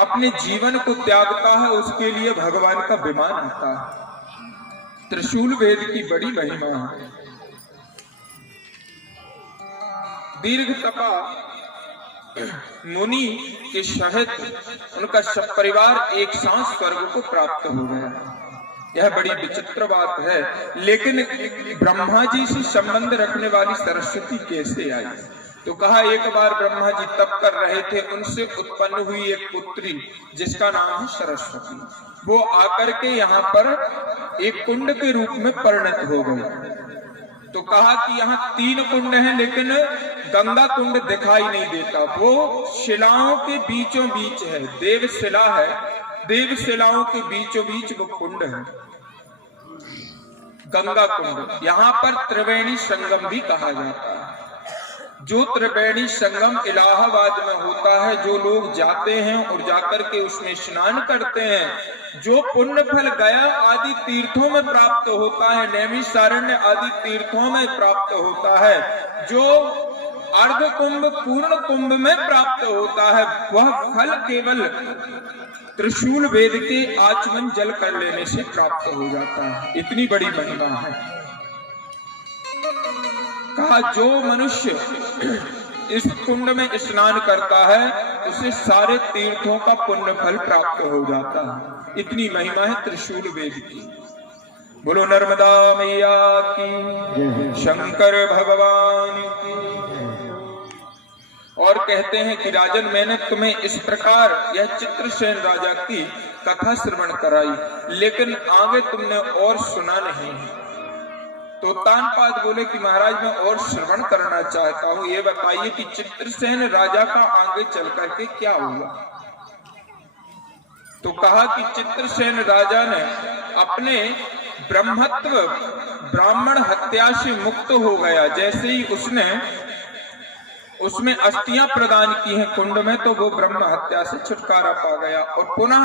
अपने जीवन को त्यागता है उसके लिए भगवान का विमान आता है। त्रिशूल वेद की बड़ी महिमा है। दीर्घ तपा मुनि के शहद उनका सब परिवार एक साथ स्वर्ग को प्राप्त हो गया। यह बड़ी विचित्र बात है, लेकिन ब्रह्मा जी से संबंध रखने वाली सरस्वती कैसे आई? तो कहा एक बार ब्रह्मा जी तप कर रहे थे, उनसे उत्पन्न हुई एक पुत्री जिसका नाम है सरस्वती। वो आकर के यहाँ पर एक कुंड के रूप में परिणत हो गई। तो कहा कि यहाँ 3 कुंड हैं, लेकिन गंगा कुंड दिखाई नहीं देता। वो शिलाओं के बीचों बीच है, देवशिला है, देवशिलाओं के बीचों बीच वो कुंड है, गंगा कुंड। यहाँ पर त्रिवेणी संगम भी कहा जाता है। जो त्रिवेणी संगम इलाहाबाद में होता है, जो लोग जाते हैं और जाकर के उसमें स्नान करते हैं, जो पुण्य फल गया आदि तीर्थों में प्राप्त होता है, नैमिषारण्य आदि तीर्थों में प्राप्त होता है, जो अर्ध कुंभ पूर्ण कुंभ में प्राप्त होता है, वह फल केवल त्रिशूल वेद के आचमन जल कर लेने से प्राप्त हो जाता है। इतनी बड़ी महिमा है। कहा जो मनुष्य इस कुंड में स्नान करता है उसे सारे तीर्थों का पुण्य फल प्राप्त हो जाता है। इतनी महिमा है त्रिशूल वेद की। बोलो नर्मदा मैया की, शंकर भगवान की। और कहते हैं कि राजन मैंने तुम्हें इस प्रकार यह चित्रसेन राजा की कथा श्रवण कराई, लेकिन आगे तुमने और सुना नहीं। तो तानपाद बोले कि महाराज मैं और श्रवण करना चाहता हूँ, ये बताइए कि चित्रसेन राजा का आगे चल करके क्या हुआ? तो कहा कि चित्रसेन राजा ने अपने ब्रह्मत्व ब्राह्मण हत्या से मुक्त हो गया। जैसे ही उसमें अस्थियां प्रदान की हैं कुंड में, तो वो ब्रह्म हत्या से छुटकारा पा गया और पुनः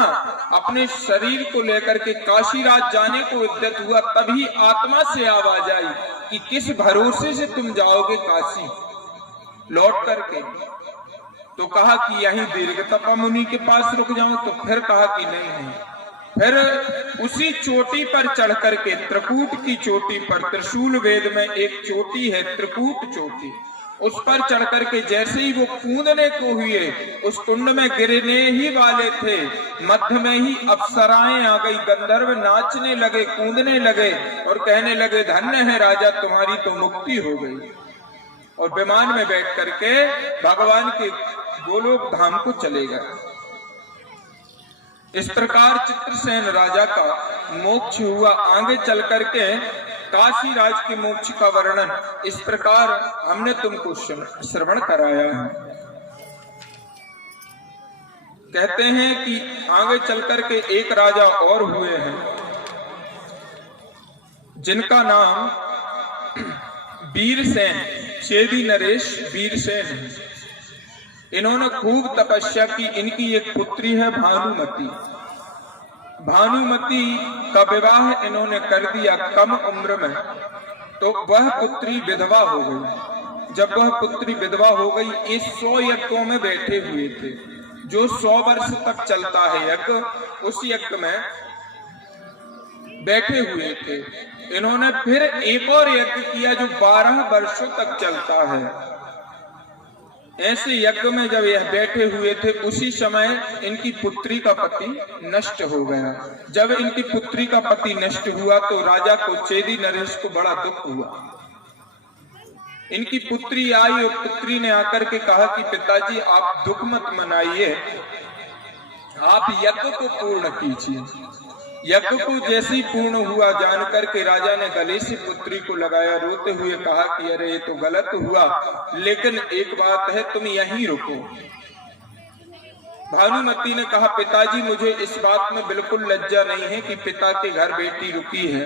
अपने शरीर को लेकर के काशीराज जाने को उद्यत हुआ। तभी आत्मा से आवाज आई कि किस भरोसे से तुम जाओगे काशी लौट करके? तो कहा कि यहीं दीर्घ तपा मुनि के पास रुक जाऊं। तो फिर कहा कि नहीं, फिर उसी चोटी पर चढ़ करके, त्रिकूट की चोटी पर, त्रिशूल वेद में एक चोटी है त्रिकूट चोटी, उस पर चढ़ करके जैसे ही वो कूदने को हुए, उस कुंड में गिरने ही वाले थे, मध्य में ही अप्सराएं आ गई, गंधर्व नाचने लगे, कूदने लगे और कहने लगे धन्य है राजा, तुम्हारी तो मुक्ति हो गई। और विमान में बैठ करके भगवान के गोलोक धाम को चले गए। इस प्रकार चित्रसेन राजा का मोक्ष हुआ। आगे चल करके काशी राज के मोक्ष का वर्णन इस प्रकार हमने तुमको श्रवण कराया है। कहते हैं कि आगे चल करके एक राजा और हुए हैं जिनका नाम वीरसेन, चेदी नरेश वीरसेन है। इन्होंने खूब तपस्या की। इनकी एक पुत्री है भानुमति। भानुमति का विवाह इन्होंने कर दिया कम उम्र में, तो वह पुत्री विधवा हो गई। जब वह पुत्री विधवा हो गई, इस 100 यज्ञों में बैठे हुए थे, जो 100 वर्ष तक चलता है यज्ञ, उस यज्ञ में बैठे हुए थे। इन्होंने फिर एक और यज्ञ किया जो 12 वर्षों तक चलता है। ऐसे यज्ञ में जब यह बैठे हुए थे, उसी समय इनकी पुत्री का पति नष्ट हो गया। जब इनकी पुत्री का पति नष्ट हुआ तो राजा को, चेदी नरेश को बड़ा दुख हुआ। इनकी पुत्री आई और पुत्री ने आकर के कहा कि पिताजी आप दुख मत मनाइए, आप यज्ञ को पूर्ण कीजिए। यज्ञ को जैसे ही पूर्ण हुआ जान करके राजा ने गले से पुत्री को लगाया, रोते हुए कहा कि अरे ये तो गलत हुआ, लेकिन एक बात है, तुम यहीं रुको। भानुमति ने कहा पिताजी मुझे इस बात में बिल्कुल लज्जा नहीं है कि पिता के घर बेटी रुकी है।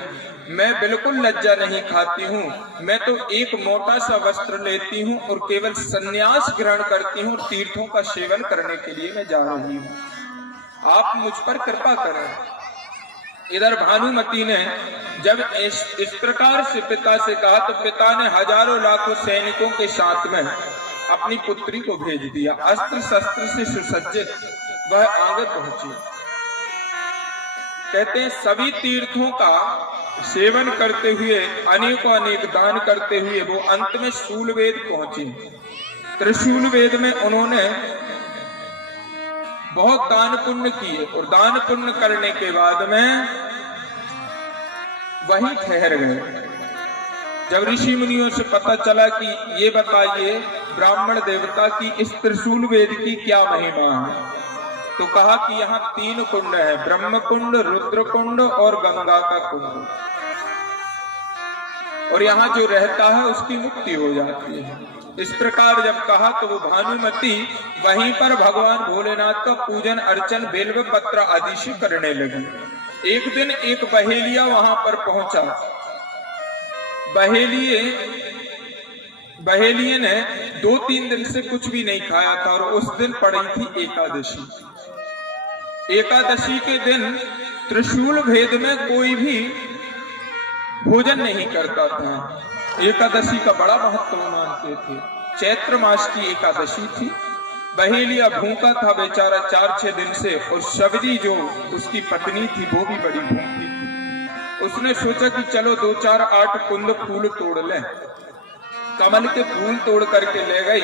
मैं बिल्कुल लज्जा नहीं खाती हूँ। मैं तो एक मोटा सा वस्त्र लेती हूँ और केवल संन्यास ग्रहण करती हूँ। तीर्थों का सेवन करने के लिए मैं जा रही हूँ। आप मुझ पर कृपा करें। इधर भानुमति ने जब इस प्रकार से पिता से कहा तो पिता ने हजारों लाखों सैनिकों के साथ में अपनी पुत्री को भेज दिया। अस्त्र शस्त्र से सुसज्जित वह आगे पहुंची। कहते हैं सभी तीर्थों का सेवन करते हुए, अनेकों अनेक दान करते हुए वो अंत में शूलवेद पहुंची। त्रिशूल वेद में उन्होंने बहुत दान पुण्य किए और दान पुण्य करने के बाद में वहीं ठहर गए। जब ऋषि मुनियों से पता चला कि ये बताइए ब्राह्मण देवता की इस त्रिशूल वेद की क्या महिमा है, तो कहा कि यहाँ 3 कुंड है, ब्रह्म कुंड, रुद्र कुंड और गंगा का कुंड, और यहाँ जो रहता है उसकी मुक्ति हो जाती है। इस प्रकार जब कहा तो वो भानुमति वहीं पर भगवान भोलेनाथ का पूजन अर्चन बेल्व पत्र आदि से करने लगी। एक दिन एक बहेलिया वहां पर पहुंचा। बहेलिये ने 2-3 दिन से कुछ भी नहीं खाया था और उस दिन पड़ी थी एकादशी। एकादशी के दिन त्रिशूल भेद में कोई भी भोजन नहीं करता था। एकादशी का बड़ा महत्व मानते थे। चैत्र मास की एकादशी थी। बहेलिया भूखा था बेचारा 4-6 दिन से, और शबरी जो उसकी पत्नी थी वो भी बड़ी भूखी थी। उसने सोचा कि चलो 2-4-8 कुंद फूल तोड़ लें। कमल के फूल तोड़ करके ले गई।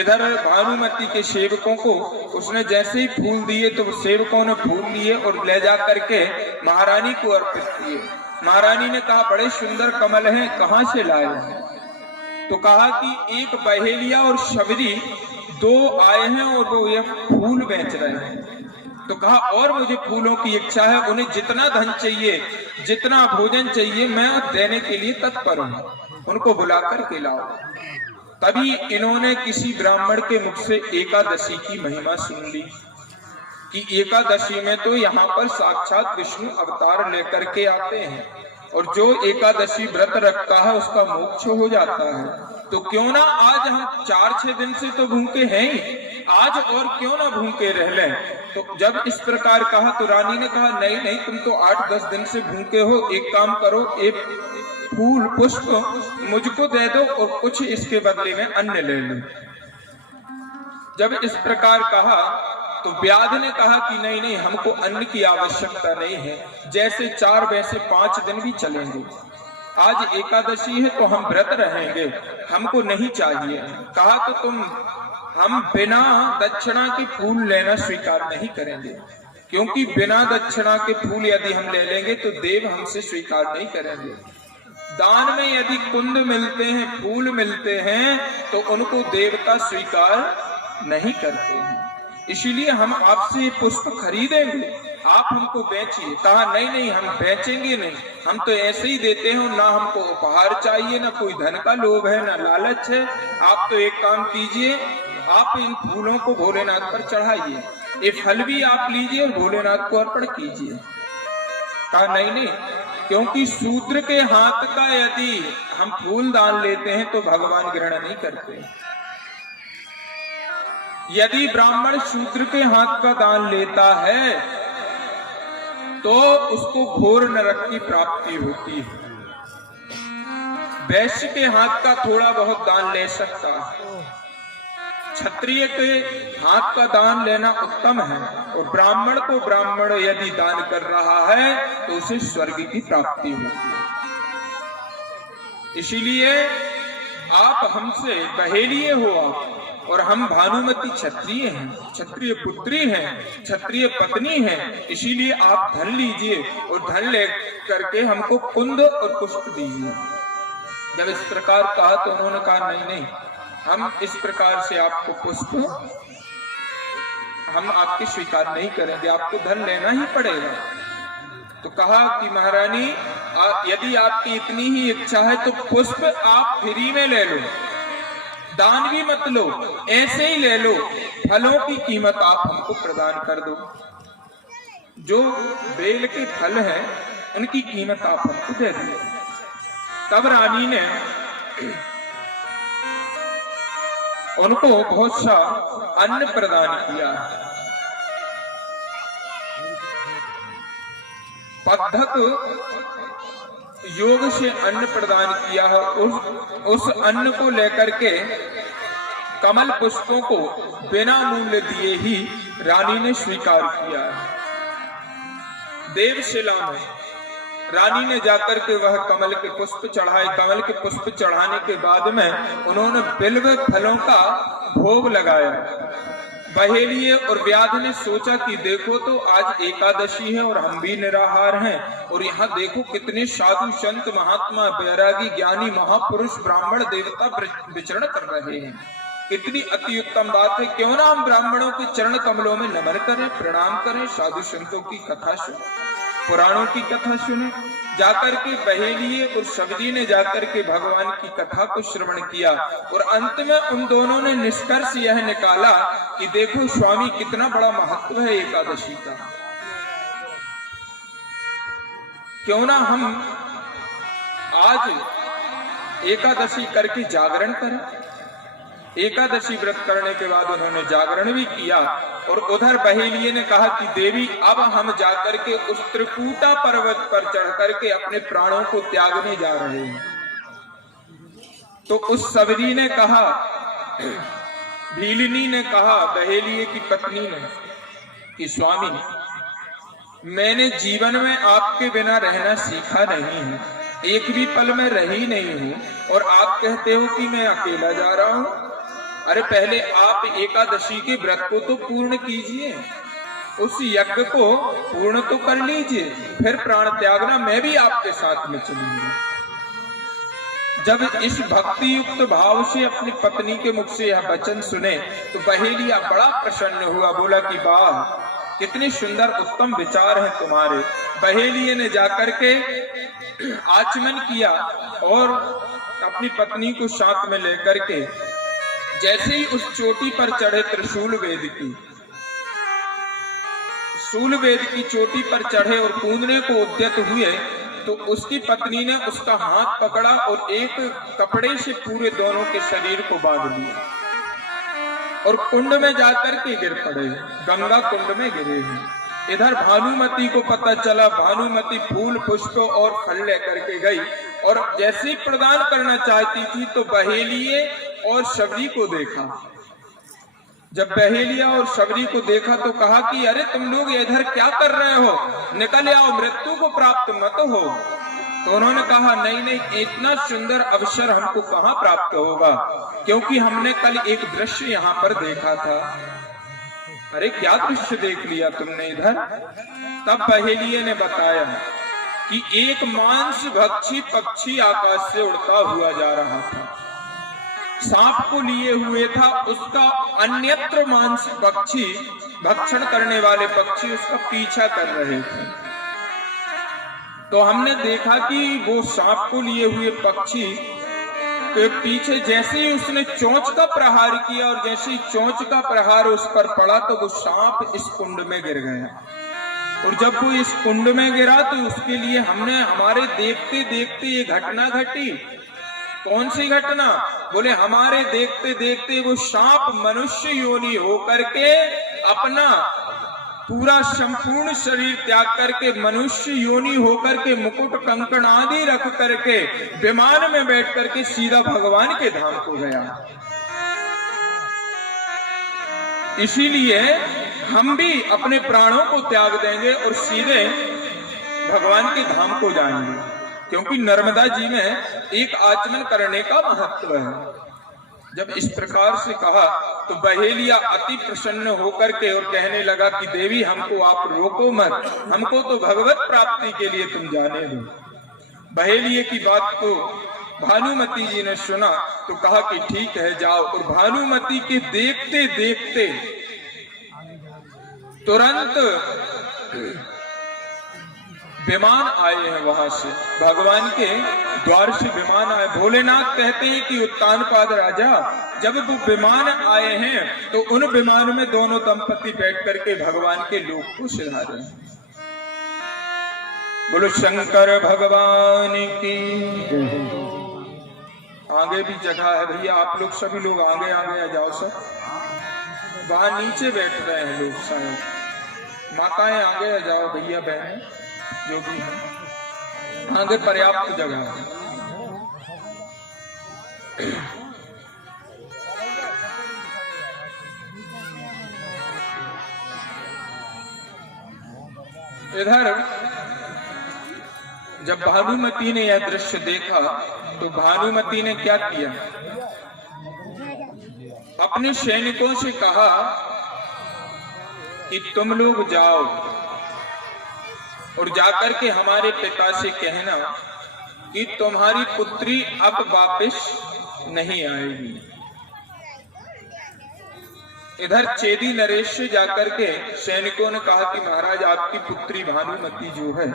इधर भानुमति के सेवकों को उसने जैसे ही फूल दिए तो सेवकों ने फूल लिए और ले जा करके महारानी को अर्पित किए। महारानी ने कहा बड़े सुंदर कमल हैं, कहां से लाए हैं? तो कहा कि एक बहेलिया और शबरी 2 आए हैं और वो ये फूल बेच रहे हैं। तो कहा और मुझे फूलों की इच्छा है, उन्हें जितना धन चाहिए, जितना भोजन चाहिए, मैं देने के लिए तत्पर हूं, उनको बुला करके लाओ। तभी इन्होंने किसी ब्राह्मण के मुख से एकादशी की महिमा सुन ली कि एकादशी में तो यहाँ पर साक्षात विष्णु अवतार लेकर के आते हैं और जो एकादशी व्रत रखता है उसका मोक्ष हो जाता है। तो क्यों ना आज हम 4-6 दिन से तो भूखे हैं ही, आज और क्यों ना भूखे रह लें। तो जब इस प्रकार कहा तो रानी ने कहा नहीं नहीं, तुम तो 8-10 दिन से भूखे हो, एक काम करो, एक फूल पुष्प मुझको दे दो और कुछ इसके बदले में अन्न ले लो। जब इस प्रकार कहा तो व्याध ने कहा कि नहीं नहीं, हमको अन्न की आवश्यकता नहीं है, जैसे 4 वैसे 5 दिन भी चलेंगे, आज एकादशी है तो हम व्रत रहेंगे, हमको नहीं चाहिए। कहा तो हम बिना दक्षिणा के फूल लेना स्वीकार नहीं करेंगे, क्योंकि बिना दक्षिणा के फूल यदि हम ले लेंगे तो देव हमसे स्वीकार नहीं करेंगे। दान में यदि कुंद मिलते हैं, फूल मिलते हैं, तो उनको देवता स्वीकार नहीं करते हैं। इसीलिए हम आपसे पुष्प खरीदेंगे, आप हमको बेचिए। कहा नहीं नहीं, हम बेचेंगे नहीं, हम तो ऐसे ही देते हैं, ना हमको उपहार चाहिए, ना कोई धन का लोभ है, ना लालच है। आप तो एक काम कीजिए, आप इन फूलों को भोलेनाथ पर चढ़ाइए, ये फल भी आप लीजिए और भोलेनाथ को अर्पण कीजिए। कहा नहीं नहीं, क्योंकि शूद्र के हाथ का यदि हम फूल दान लेते हैं तो भगवान ग्रहण नहीं करते। यदि ब्राह्मण शूद्र के हाथ का दान लेता है तो उसको घोर नरक की प्राप्ति होती है। वैश्य के हाथ का थोड़ा बहुत दान ले सकता है, क्षत्रिय के हाथ का दान लेना उत्तम है, और ब्राह्मण को ब्राह्मण यदि दान कर रहा है तो उसे स्वर्ग की प्राप्ति होती है। इसीलिए आप हमसे बहेलिए हो आप, और हम भानुमति क्षत्रिय हैं, क्षत्रिय पुत्री हैं, क्षत्रिय पत्नी हैं, इसीलिए आप धन लीजिए और धन ले करके हमको कुंद और पुष्प दीजिए। जब इस प्रकार कहा तो उन्होंने कहा नहीं नहीं, हम इस प्रकार से आपको पुष्प हम आपके स्वीकार नहीं करेंगे, आपको धन लेना ही पड़ेगा। तो कहा कि महारानी यदि आपकी इतनी ही इच्छा है तो पुष्प आप फ्री में ले लो, दान भी मत लो, ऐसे ही ले लो, फलों की कीमत आप हमको प्रदान कर दो। जो बेल के फल हैं उनकी कीमत आप हमको दे दो। तब रानी ने उनको बहुत सा अन्न प्रदान किया। पद्धक योग से अन्न प्रदान किया है। उस अन्न को लेकर के कमल पुष्पों को बिना मूल्य दिए ही रानी ने स्वीकार किया है। देवशिला में रानी ने जाकर के वह कमल के पुष्प चढ़ाए। कमल के पुष्प चढ़ाने के बाद में उन्होंने बिल्व फलों का भोग लगाया। बहेलिये और व्याध ने सोचा कि देखो तो आज एकादशी है और हम भी निराहार हैं, और यहाँ देखो कितने साधु संत महात्मा बैरागी ज्ञानी महापुरुष ब्राह्मण देवता विचरण कर रहे हैं। इतनी अति उत्तम बात है, क्यों ना हम ब्राह्मणों के चरण कमलों में नमन करें, प्रणाम करें, साधु संतों की कथा सुने, पुराणों की कथा सुने। जाकर के बहेलिये और शबरी ने जाकर के भगवान की कथा को श्रवण किया, और अंत में उन दोनों ने निष्कर्ष यह निकाला कि देखो स्वामी कितना बड़ा महत्व है एकादशी का, क्यों ना हम आज एकादशी करके जागरण करें। एकादशी व्रत करने के बाद उन्होंने जागरण भी किया, और उधर बहेलिये ने कहा कि देवी अब हम जाकर के उस त्रिकूटा पर्वत पर चढ़ करके अपने प्राणों को त्यागने जा रहे हैं। तो उस सबरी ने कहा, भीलिनी ने कहा बहेलिये की पत्नी ने कि स्वामी मैंने जीवन में आपके बिना रहना सीखा नहीं है, एक भी पल में रही नहीं हूं, और आप कहते हो कि मैं अकेला जा रहा हूं। अरे पहले आप एकादशी के व्रत को तो पूर्ण कीजिए, उस यज्ञ को पूर्ण तो कर लीजिए, फिर प्राण त्यागना, मैं भी आपके साथ में चलूंगा। जब इस भक्ति युक्त भाव से अपनी पत्नी के मुख से यह वचन सुने तो बहेलिया बड़ा प्रसन्न हुआ, बोला कि वाह कितने सुंदर उत्तम विचार हैं तुम्हारे। बहेलिये ने जाकर के आचमन किया और अपनी पत्नी को साथ में लेकर के जैसे ही उस चोटी पर चढ़े त्रिशूल वेद की चोटी पर चढ़े और कूदने को उद्यत हुए, तो उसकी पत्नी ने उसका हाथ पकड़ा और एक कपड़े से पूरे दोनों के शरीर को बांध लिया और कुंड में जाकर के गिर पड़े, गंगा कुंड में गिरे हैं। इधर भानुमति को पता चला, भानुमति फूल पुष्प और फल लेकर के गई, और जैसे ही प्रदान करना चाहती थी तो बहेलिये और शबरी को देखा। जब बहेलिया और शबरी को देखा तो कहा कि अरे तुम लोग इधर क्या कर रहे हो, निकल आओ, मृत्यु को प्राप्त मत हो। तो उन्होंने कहा नहीं नहीं, इतना सुंदर अवसर हमको कहाँ प्राप्त होगा, क्योंकि हमने कल एक दृश्य यहाँ पर देखा था। अरे क्या दृश्य देख लिया तुमने इधर? तब बहेलिये ने बताया कि एक मांस भक्षी पक्षी आकाश से उड़ता हुआ जा रहा था, सांप को लिए हुए था, उसका अन्यत्र मांस पक्षी भक्षण करने वाले पक्षी उसका पीछा कर रहे थे। तो हमने देखा कि वो सांप को लिए हुए पक्षी के पीछे जैसे ही उसने चोंच का प्रहार किया, और जैसे ही चोंच का प्रहार उस पर पड़ा तो वो सांप इस कुंड में गिर गया। और जब वो इस कुंड में गिरा तो उसके लिए हमने हमारे देखते देखते ये घटना घटी। कौन सी घटना? बोले हमारे देखते देखते वो सांप मनुष्य योनि होकर के अपना पूरा संपूर्ण शरीर त्याग करके मनुष्य योनि होकर के मुकुट कंकण आदि रख करके विमान में बैठ करके सीधा भगवान के धाम को गया। इसीलिए हम भी अपने प्राणों को त्याग देंगे और सीधे भगवान के धाम को जाएंगे, क्योंकि नर्मदा जी में एक आचमन करने का महत्व है। जब इस प्रकार से कहा तो बहेलिया अति प्रसन्न होकर के और कहने लगा कि देवी हमको आप रोको मत, हमको तो भगवत प्राप्ति के लिए तुम जाने दो। बहेलिये की बात को भानुमति जी ने सुना तो कहा कि ठीक है जाओ, और भानुमति के देखते देखते तुरंत विमान आए हैं, वहां से भगवान के द्वार से विमान आए। भोलेनाथ कहते हैं कि उत्तानपाद राजा जब वो विमान आए हैं तो उन विमान में दोनों दंपति बैठ करके भगवान के लोक को सिधारे हैं। बोलो शंकर भगवान की। आगे भी जगह है भैया, आप लोग सभी लोग आगे आगे आ जाओ सर। वहां नीचे बैठ रहे हैं लोग, शायद माताएं आगे आ जाओ भैया बहन, जो भी है आगे पर्याप्त जगह है। इधर जब भानुमति ने यह दृश्य देखा तो भानुमति ने क्या किया, अपने सैनिकों से कहा कि तुम लोग जाओ और जाकर के हमारे पिता से कहना कि तुम्हारी पुत्री अब वापस नहीं आएगी। इधर चेदी नरेश से जाकर के सैनिकों ने कहा कि महाराज आपकी पुत्री भानुमति जो है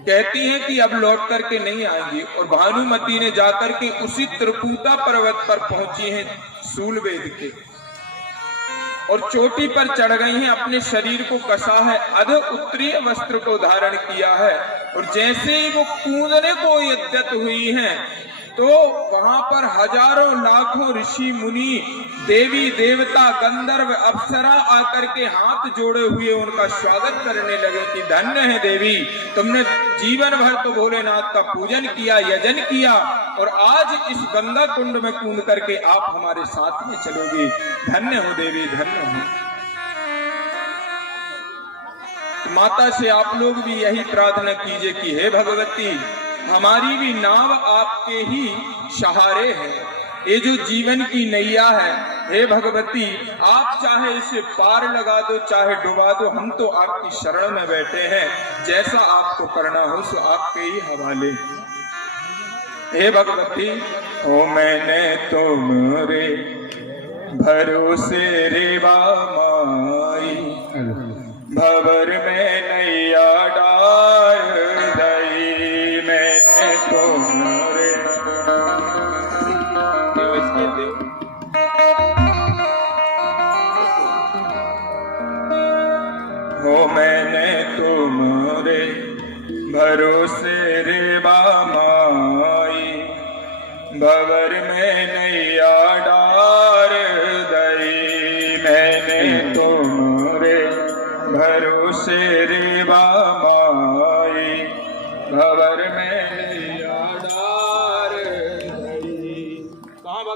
कहती है कि अब लौट करके नहीं आएंगी, और भानुमति ने जाकर के उसी त्रिकूटा पर्वत पर पहुंची हैं सूलवेद के, और चोटी पर चढ़ गई हैं, अपने शरीर को कसा है, अध उत्तरीय वस्त्र को धारण किया है, और जैसे ही वो कूदने को यद्यत हुई हैं तो वहां पर हजारों लाखों ऋषि मुनि देवी देवता गंधर्व अप्सरा आकर के हाथ जोड़े हुए उनका स्वागत करने लगे कि धन्य है देवी, तुमने जीवन भर तो भोलेनाथ का पूजन किया, यजन किया, और आज इस गंगा कुंड में कूद करके आप हमारे साथ में चलोगी। धन्य हो देवी, धन्य हो। माता से आप लोग भी यही प्रार्थना कीजिए कि हे भगवती, हमारी भी नाव आपके ही सहारे है, ये जो जीवन की नैया है, हे भगवती आप चाहे इसे पार लगा दो चाहे डुबा दो, हम तो आपकी शरण में बैठे हैं, जैसा आपको करना हो सो आपके ही हवाले। हे भगवती ओ मैंने तुमरे भरोसे रे माई, भंवर में नैया डार दई, मैंने तुमरे हो, मैंने तुमरे भरोसे रे माई, भंवर में नैया डार दई, मैंने तुमरे भरोसे रे माई, भंवर में नैया डार दई।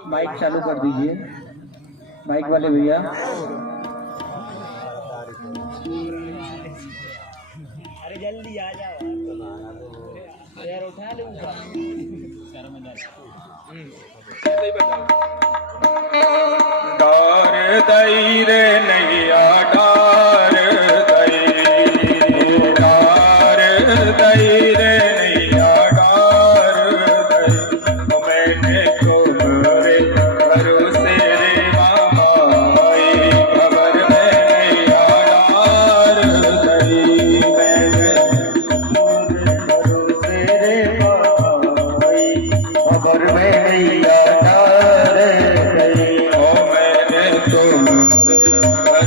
माइक चालू कर दीजिए, माइक वाले भैया। अरे जल्दी आ जाओ यार, उठा ले डार दई रे नैया डार दई, डार दई रे नैया डार दई, मैंने तुमरे भरोसे रे माई, भंवर में नैया डार दई, मैंने भरोसे रे माई, भंवर में नैया डार दई, ओ मैंने तुमरे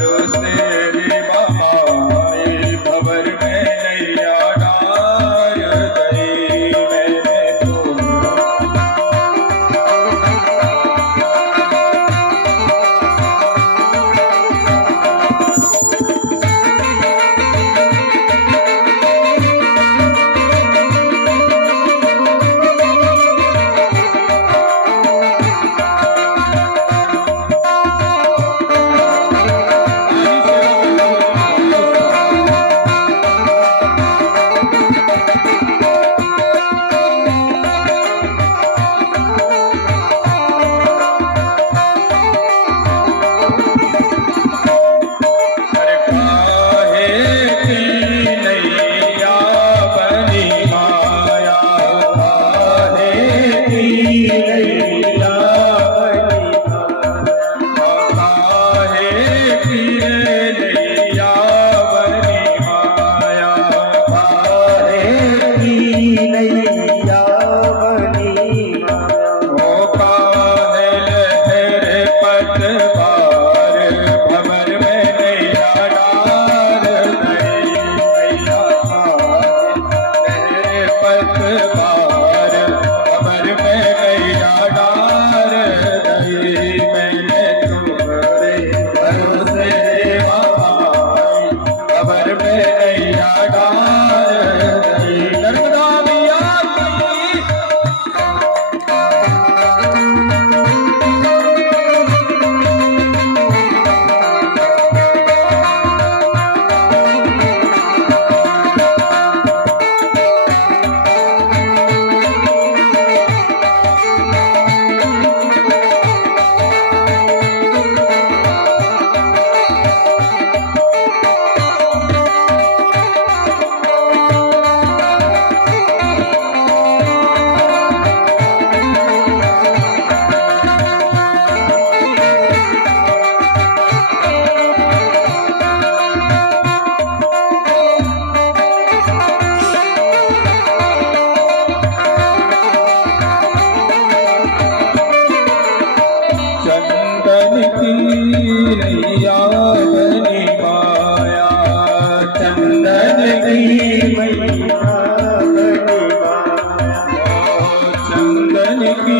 चंदन की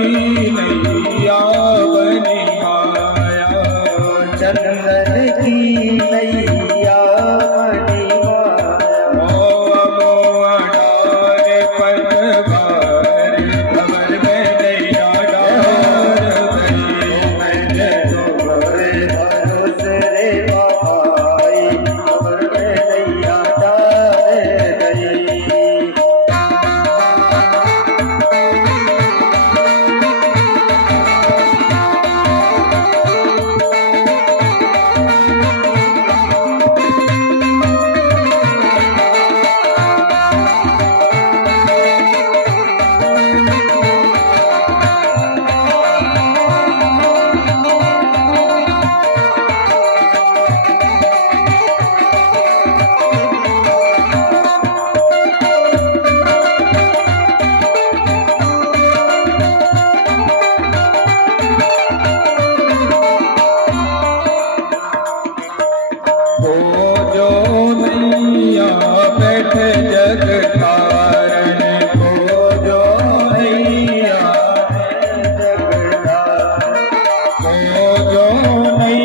नैया बनी माया चंदन की नैया